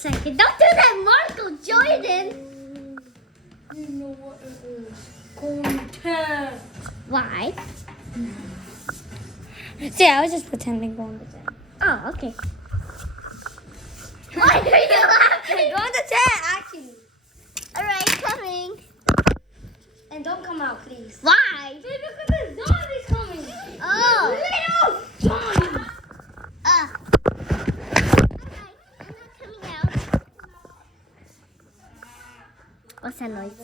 second. Don't do that, Michael Jordan. You know what it is. Golden 10. Why? See, I was just pretending going to 10. Oh, okay. Why are you laughing? Going to 10, actually. All right, coming. And don't come out, please. Why? Because the zombie's coming. Oh. Little zombie. Alright, I'm not coming out. What's that noise?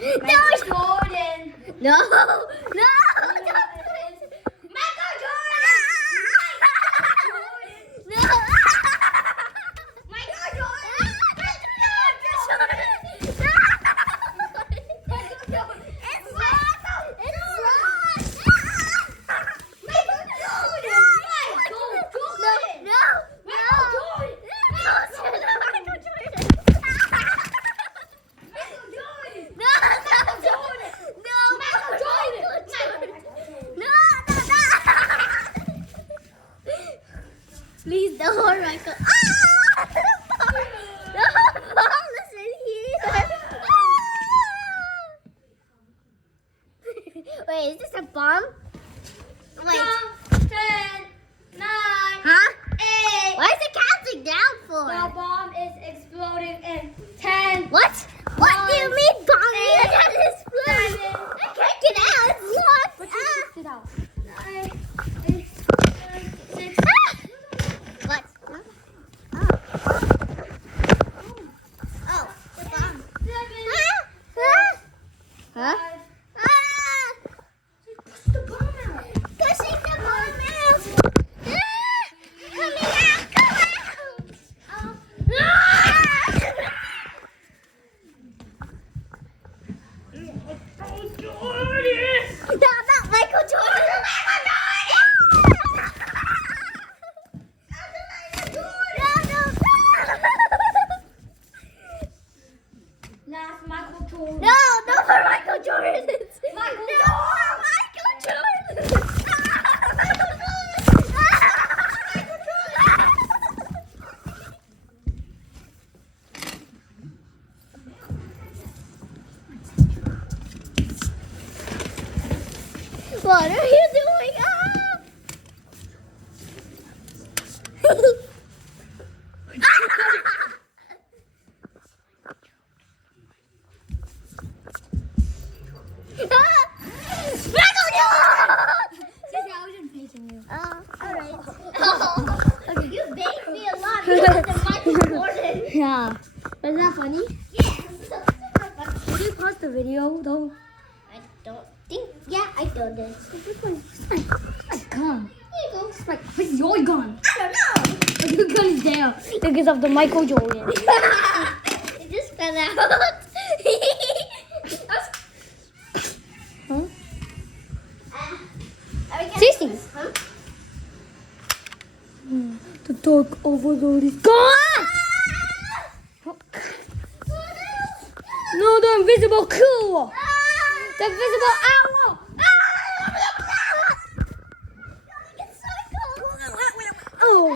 Michael Jordan. No, no, don't do it. Michael Jordan. No. Michael Jordan. It's wrong. It's wrong. Michael Jordan. No, no, no. Please don't, Michael. Ah! The ball is in here. Ah! Wait, is this a bomb? Wait. 10, 9, Huh? 8. Why is it counting down for? The bomb is exploding in 10. What? What do you mean bomb? Eight, It has exploded. I can't get out. It's locked. Sit out. 9, 8, 7, 6. What? Oh, the bomb. 7, Huh? 5. Push the bomb out. Pushing the bomb out. Coming out. Come out. No, not Michael Jordan. Last Michael Jordan. No, no for Michael Jordan. Michael No, Jordan. Michael Jordan. What are you doing? Alright. You baked me a lot because of Michael Jordan. Yeah. Isn't that funny? Yes. Did you pause the video though? I don't think. Yeah, I did it. My gun. Here you go. Where's your gun? I don't know. Your gun is there. Because of the Michael Jordan. It just fell out. Huh? Seriously? Huh? The dark overlord is gone! No, the invisible cool! The invisible owl!